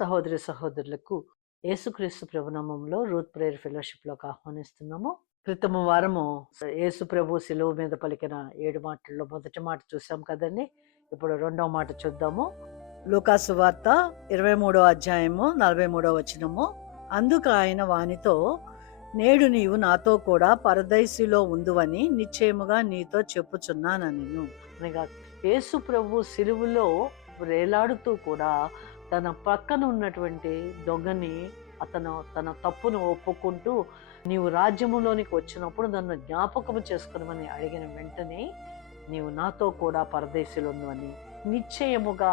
సహోదరి సహోదరులకు యేసుక్రీస్తు ప్రభునామంలో రూత్ ప్రేయర్ ఫెలోషిప్లోకి ఆహ్వానిస్తున్నాము. క్రితము వారము యేసు ప్రభు శిలువ మీద పలికిన 7 మాటల్లో మొదటి మాట చూసాం కదండి. ఇప్పుడు రెండవ మాట చూద్దాము. లూకాసు వార్త 23వ అధ్యాయము 43వ వచనము. అందుకు ఆయన వానితో, నేడు నీవు నాతో కూడా పరదైసిలో ఉందువని నిశ్చయముగా నీతో చెప్పుచున్నానెను. అనగా యేసు ప్రభు శిలువలో వేలాడుతూ కూడా తన పక్కన ఉన్నటువంటి దొంగని అతను తన తప్పును ఒప్పుకుంటూ, నీవు రాజ్యములోనికి వచ్చినప్పుడు నన్ను జ్ఞాపకము చేసుకునమని అడిగిన వెంటనే, నీవు నాతో కూడా పరదేశీలో ఉన్నవని నిశ్చయముగా,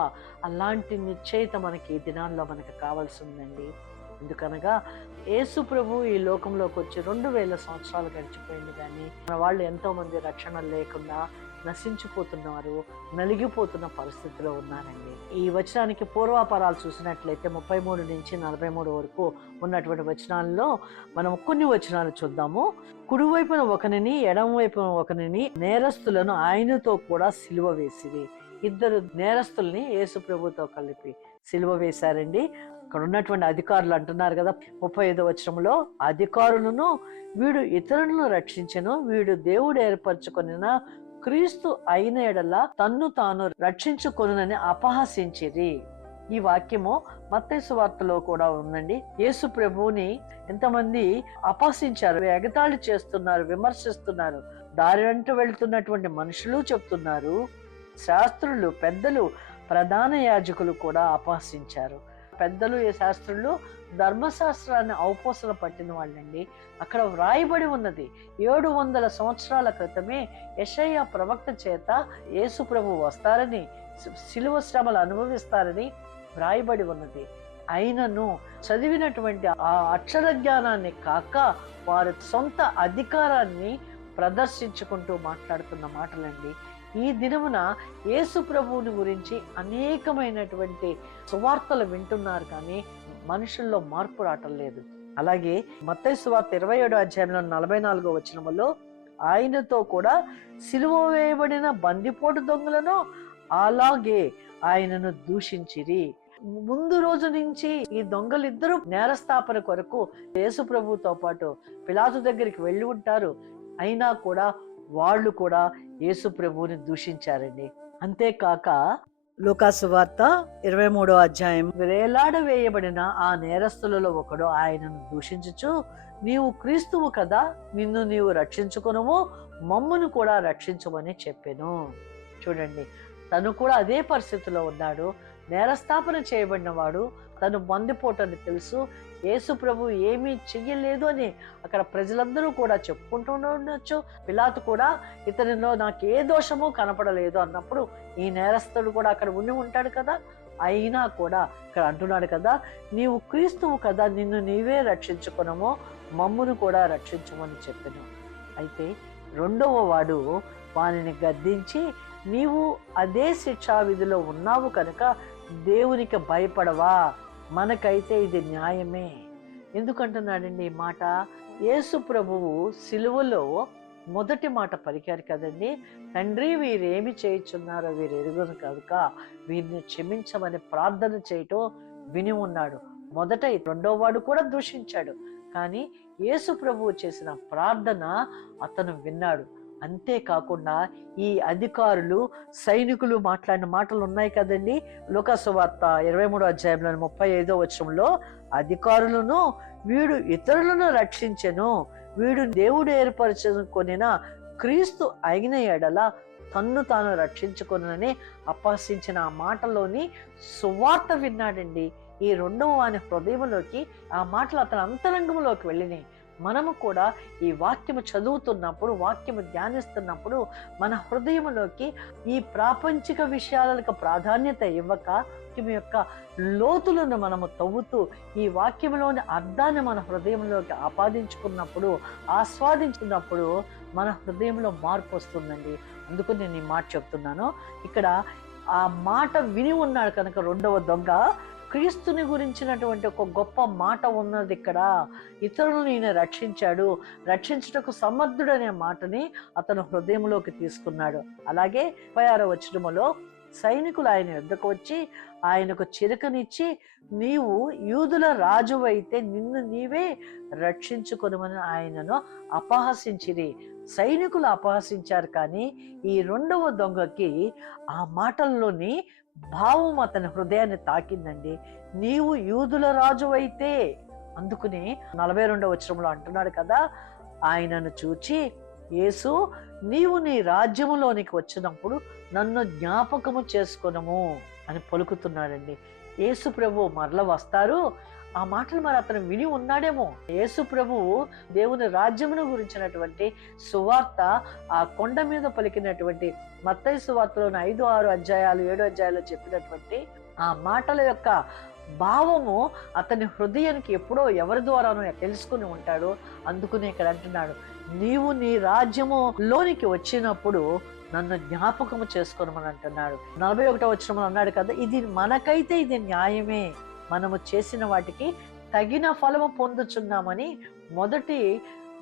అలాంటి నిశ్చయిత మనకి ఈ దినాల్లో మనకు కావాల్సి ఉందండి. ఎందుకనగా యేసు ప్రభు ఈ లోకంలోకి వచ్చి 2000 సంవత్సరాలు గడిచిపోయింది, కానీ మన వాళ్ళు ఎంతో మంది రక్షణ లేకుండా నశించిపోతున్నారు, నలిగిపోతున్న పరిస్థితిలో ఉన్నారండి. ఈ వచనానికి పూర్వాపరాలు చూసినట్లయితే 33 నుంచి 43 వరకు ఉన్నటువంటి వచనాల్లో మనం కొన్ని వచనాలు చూద్దాము. కుడివైపున ఒకనిని ఎడమ వైపున ఒకనిని నేరస్తులను ఆయనతో కూడా సిలువ వేసిరి. 2 నేరస్తుల్ని యేసు ప్రభుతో కలిపి సిలువ వేశారండి. అక్కడ ఉన్నటువంటి అధికారులు అంటున్నారు కదా 35వ వచనంలో, అధికారులను వీడు ఇతరులను రక్షించెను, వీడు దేవుడు ఏర్పరచుకొనిన క్రీస్తు అయిన ఎడల తన్ను తాను రక్షించుకొనునని అపహసించిరి. ఈ వాక్యము మత్తయి సువార్తలో కూడా ఉందండి. యేసు ప్రభువుని ఎంతమంది అపహసించారు, ఎగతాళి చేస్తున్నారు, విమర్శిస్తున్నారు. దారి వెంట వెళ్తున్నటువంటి మనుషులు చెప్తున్నారు, శాస్త్రులు, పెద్దలు, ప్రధాన యాజకులు కూడా అపహసించారు. పెద్దలు, శాస్త్రులు ధర్మశాస్త్రాన్ని అవపోసన పట్టిన వాళ్ళండి. అక్కడ వ్రాయబడి ఉన్నది, 700 సంవత్సరాల క్రితమే యెషయా ప్రవక్త చేత యేసు ప్రభు వస్తారని, శిలువ శ్రమలు అనుభవిస్తారని వ్రాయబడి ఉన్నది. అయినను చదివినటువంటి ఆ అక్షర జ్ఞానాన్ని కాక వారి సొంత అధికారాన్ని ప్రదర్శించుకుంటూ మాట్లాడుతున్న మాటలండి. ఈ దినమున యేసు ప్రభువుని గురించి అనేకమైనటువంటి సువార్తలు వింటున్నారు, కానీ మనుషుల్లో మార్పు రావటం లేదు. అలాగే మత్తయి సువార్త 27వ అధ్యాయంలో 44వ వచనములో, ఆయనతో కూడా సిలువ వేయబడిన బందిపోటు దొంగలను అలాగే ఆయనను దూషించిరి. ముందు రోజు నుంచి ఈ దొంగలిద్దరూ నేరస్థాపన కొరకు యేసు ప్రభువుతో పాటు పిలాతు దగ్గరికి వెళ్ళి ఉంటారు. అయినా కూడా వాళ్ళు కూడా యేసు ప్రభువుని దూషించారండి. అంతేకాక లూకాసు వార్త 23వ అధ్యాయం, వేలాడ వేయబడిన ఆ నేరస్తులలో ఒకడు ఆయనను దూషించుచు, నీవు క్రీస్తువు కదా, నిన్ను నీవు రక్షించుకొనుము, మమ్మును కూడా రక్షించమని చెప్పెను. చూడండి, తను కూడా అదే పరిస్థితిలో ఉన్నాడు. నేరస్థాపన చేయబడిన వాడు, తను బందిపోటని తెలుసు, యేసు ప్రభు ఏమీ చెయ్యలేదు అని అక్కడ ప్రజలందరూ కూడా చెప్పుకుంటూ ఉండొచ్చు. పిలాతు కూడా ఇతనిలో నాకు ఏ దోషము కనపడలేదు అన్నప్పుడు ఈ నేరస్తుడు కూడా అక్కడ ఉండి ఉంటాడు కదా. అయినా కూడా ఇక్కడ అంటున్నాడు కదా, నీవు క్రీస్తువు కదా, నిన్ను నీవే రక్షించుకునము, మమ్మును కూడా రక్షించమని చెప్పెను. అయితే రెండవ వాడు వానిని గద్దించి, నీవు అదే శిక్షా విధిలో ఉన్నావు కనుక దేవునికి భయపడవా, మనకైతే ఇది న్యాయమే. ఎందుకంటున్నాడండి ఈ మాట? యేసు ప్రభువు సిలువలో మొదటి మాట పలికారు కదండి, తండ్రి వీరేమి చేయుచున్నారో వీరు ఎరుగును కనుక వీరిని క్షమించమని ప్రార్థన చేయటం విని ఉన్నాడు. మొదట రెండో వాడు కూడా దూషించాడు, కానీ యేసు ప్రభువు చేసిన ప్రార్థన అతను విన్నాడు. అంతేకాకుండా ఈ అధికారులు, సైనికులు మాట్లాడిన మాటలు ఉన్నాయి కదండి. లూకాసు వార్త 23వ అధ్యాయంలో 35వ వచనంలో, అధికారులను వీడు ఇతరులను రక్షించెను, వీడు దేవుడు ఏర్పరచుకొనిన క్రీస్తు అయిన ఎడల తన్ను తాను రక్షించుకొనని అపహసించిన ఆ మాటలోని సువార్త విన్నాడండి. ఈ రెండవ వాని హృదయంలోకి ఆ మాటలు అతని అంతరంగంలోకి వెళ్ళినాయి. మనము కూడా ఈ వాక్యము చదువుతున్నప్పుడు, వాక్యము ధ్యానిస్తున్నప్పుడు మన హృదయంలోకి ఈ ప్రాపంచిక విషయాలకు ప్రాధాన్యత ఇవ్వక వాక్యం యొక్క లోతులను మనము తవ్వుతూ ఈ వాక్యంలోని అర్థాన్ని మన హృదయంలోకి ఆపాదించుకున్నప్పుడు, ఆస్వాదించుకున్నప్పుడు మన హృదయంలో మార్పు వస్తుందండి. అందుకు నేను ఈ మాట చెప్తున్నాను. ఇక్కడ ఆ మాట విని ఉన్నాడు కనుక రెండవ దొంగ, క్రీస్తుని గురించినటువంటి ఒక గొప్ప మాట ఉన్నది ఇక్కడ. ఇతరులను ఈయన రక్షించాడు, రక్షించుటకు సమర్థుడనే మాటని అతను హృదయంలోకి తీసుకున్నాడు. అలాగే 36వ వచనములో, సైనికులు ఆయన యొద్దకు వచ్చి ఆయనకు చిరకనిచ్చి, నీవు యూదుల రాజువైతే నిన్ను నీవే రక్షించుకొనుమని ఆయనను అపహసించిరి. సైనికులు అపహసించారు, కానీ ఈ రెండవ దొంగకి ఆ మాటల్లోని భావం అతని హృదయాన్ని తాకిందండి. నీవు యూదుల రాజువైతే, అందుకుని 42వ వచనంలో అంటున్నాడు కదా, ఆయనను చూచి, యేసు, నీవు నీ రాజ్యములోనికి వచ్చినప్పుడు నన్ను జ్ఞాపకము చేసుకొనుము అని పలుకుతున్నాడండి. యేసు ప్రభు మరల వస్తారు. ఆ మాటలు మరి అతను విని ఉన్నాడేమో. యేసు ప్రభువు దేవుని రాజ్యమును గురించినటువంటి సువార్త ఆ కొండ మీద పలికినటువంటి మత్తయి సువార్తలోని 5, 6 అధ్యాయాలు 7 అధ్యాయాలు చెప్పినటువంటి ఆ మాటల యొక్క భావము అతని హృదయానికి ఎప్పుడో ఎవరి ద్వారానో తెలుసుకుని ఉంటాడు. అందుకునే ఇక్కడ అంటున్నాడు, నీవు నీ రాజ్యము లోనికి వచ్చినప్పుడు నన్ను జ్ఞాపకము చేసుకోనమని అంటున్నాడు. 41వ వచనంలో అన్నాడు కదా, ఇది మనకైతే ఇది న్యాయమే, మనము చేసిన వాటికి తగిన ఫలము పొందుచున్నామని మొదటి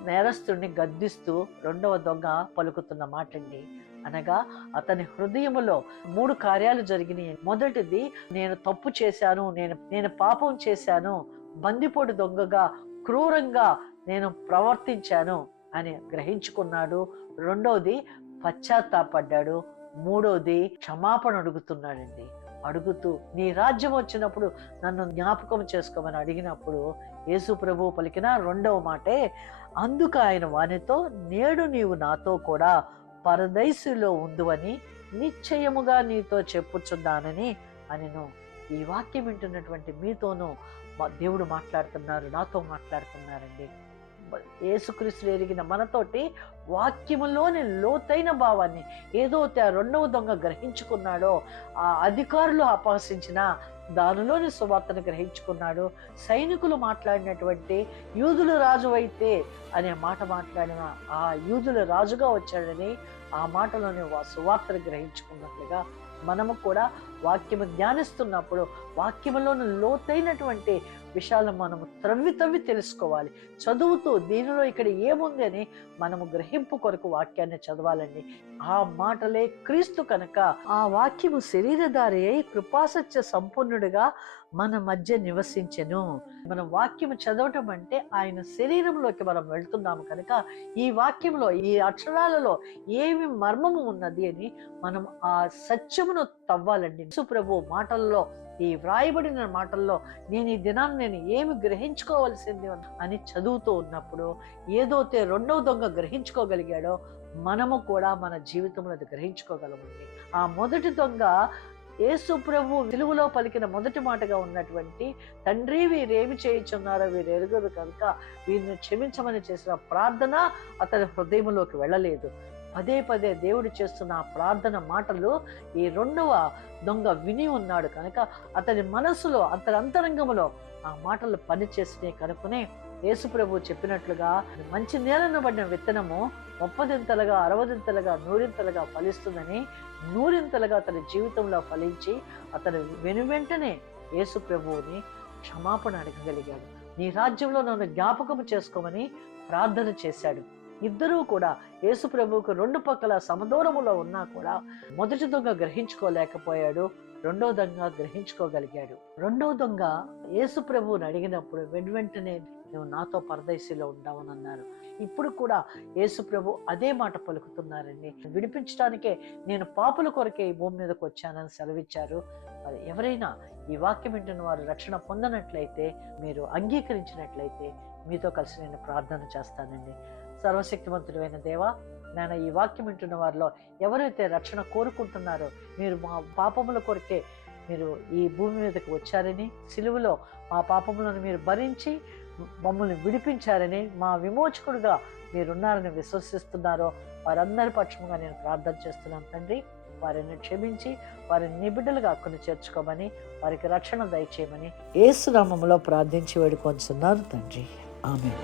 నేరస్తుడిని గద్దిస్తూ రెండవ దొంగ పలుకుతున్న మాట అండి. అనగా అతని హృదయములో 3 కార్యాలు జరిగినాయి. మొదటిది, నేను తప్పు చేశాను, నేను పాపం చేశాను, బందిపోటు దొంగగా క్రూరంగా నేను ప్రవర్తించాను అని గ్రహించుకున్నాడు. రెండవది, పశ్చాత్తాపడ్డాడు. మూడవది, క్షమాపణ అడుగుతున్నాడండి. అడుగుతూ నీ రాజ్యం వచ్చినప్పుడు నన్ను జ్ఞాపకం చేసుకోమని అడిగినప్పుడు యేసు ప్రభువు పలికిన రెండవ మాటే, అందుకు ఆయన వానితో, నేడు నీవు నాతో కూడా పరదైసులో ఉందువని నిశ్చయముగా నీతో చెప్పుచున్నానని అనెను. ఈ వాక్యం వింటున్నటువంటి మీతోనూ దేవుడు మాట్లాడుతున్నారు, నాతో మాట్లాడుతున్నారండి. యేసుక్రీస్తు ఎరిగిన మనతోటి వాక్యములోని లోతైన భావాన్ని ఏదైతే ఆ రెండవ దొంగ గ్రహించుకున్నాడో, ఆ అధికారులు అపహసించిన దానిలోని సువార్తను గ్రహించుకున్నాడు. సైనికులు మాట్లాడినటువంటి యూదుల రాజు అయితే అనే మాట మాట్లాడిన ఆ యూదుల రాజుగా వచ్చాడని ఆ మాటలోని సువార్తను గ్రహించుకున్నట్లుగా మనము కూడా వాక్యము ధ్యానిస్తున్నప్పుడు వాక్యములోని లోతైనటువంటి విషయాలను మనము త్రవ్వి తెలుసుకోవాలి. చదువుతూ దీనిలో ఇక్కడ ఏముంది అని మనము గ్రహింపు కొరకు వాక్యాన్ని చదవాలండి. ఆ మాటలే క్రీస్తు కనుక ఆ వాక్యము శరీరధారి అయి కృపాసత్య సంపూర్ణుడిగా మన మధ్య నివసించెను. మనం వాక్యము చదవటం అంటే ఆయన శరీరంలోకి మనం వెళ్తున్నాము కనుక ఈ వాక్యంలో, ఈ అక్షరాలలో ఏమి మర్మము ఉన్నది అని మనం ఆ సత్యమును తవ్వాలండి. ప్రభు మాటల్లో, ఈ వ్రాయబడిన మాటల్లో నేను ఈ దినాన్ని నేను ఏమి గ్రహించుకోవాల్సింది అని చదువుతూ ఉన్నప్పుడు ఏదైతే రెండవ దొంగ గ్రహించుకోగలిగాడో మనము కూడా మన జీవితంలో అది గ్రహించుకోగలమండి. ఆ మొదటి దొంగ యేసు ప్రభు సిలువలో పలికిన మొదటి మాటగా ఉన్నటువంటి, తండ్రి వీరేమి చేయుచున్నారో వీరు ఎరుగరు కనుక వీరిని క్షమించమని చేసిన ప్రార్థన అతని హృదయంలోకి వెళ్ళలేదు. పదే దేవుడు చేస్తున్న ఆ ప్రార్థన మాటలు ఈ రెండవ దొంగ విని ఉన్నాడు కనుక అతని మనసులో, అతని అంతరంగంలో ఆ మాటలు పనిచేసినాయి కనుకనే యేసు ప్రభు చెప్పినట్లుగా మంచి నేలను పడిన విత్తనము 30దింతలుగా 60దింతలుగా 100దింతలుగా ఫలిస్తుందని 100దింతలుగా అతని జీవితంలో ఫలించి అతను వెనువెంటనే యేసు ప్రభువుని క్షమాపణ అడగగలిగాడు. నీ రాజ్యంలో నన్ను జ్ఞాపకం చేసుకోమని ప్రార్థన చేశాడు. ఇద్దరూ కూడా యేసు ప్రభువుకు 2 పక్కల సమదూరములో ఉన్నా కూడా మొదటి దొంగ గ్రహించుకోలేకపోయాడు, రెండవ దొంగ గ్రహించుకోగలిగాడు. రెండవ దొంగ యేసు ప్రభువుని అడిగినప్పుడు వెంటనే నువ్వు నాతో పరదేశీలో ఉండవని అన్నారు. ఇప్పుడు కూడా యేసు ప్రభు అదే మాట పలుకుతున్నారండి. విడిపించడానికే నేను పాపుల కొరకే ఈ భూమి మీదకి వచ్చానని సెలవిచ్చారు. మరి ఎవరైనా ఈ వాక్యం వింటున్న వారు రక్షణ పొందనట్లయితే, మీరు అంగీకరించినట్లయితే మీతో కలిసి నేను ప్రార్థన చేస్తానండి. సర్వశక్తిమంతుడైన దేవా, నేను ఈ వాక్యం వింటున్న వారిలో ఎవరైతే రక్షణ కోరుకుంటున్నారో, మీరు మా పాపముల కొరకే మీరు ఈ భూమి మీదకి వచ్చారని, సిలువలో మా పాపములను మీరు భరించి మమ్మల్ని విడిపించారని, మా విమోచకుడుగా మీరున్నారని విశ్వసిస్తున్నారో వారందరి పక్షముగా నేను ప్రార్థన చేస్తున్నాను తండ్రి. వారిని క్షమించి వారిని నీ బిడ్డలుగా హక్కును చేర్చుకోమని, వారికి రక్షణ దయచేయమని యేసు నామములో ప్రార్థించి వేడుకొంచున్నాను తండ్రి. ఆమేన్.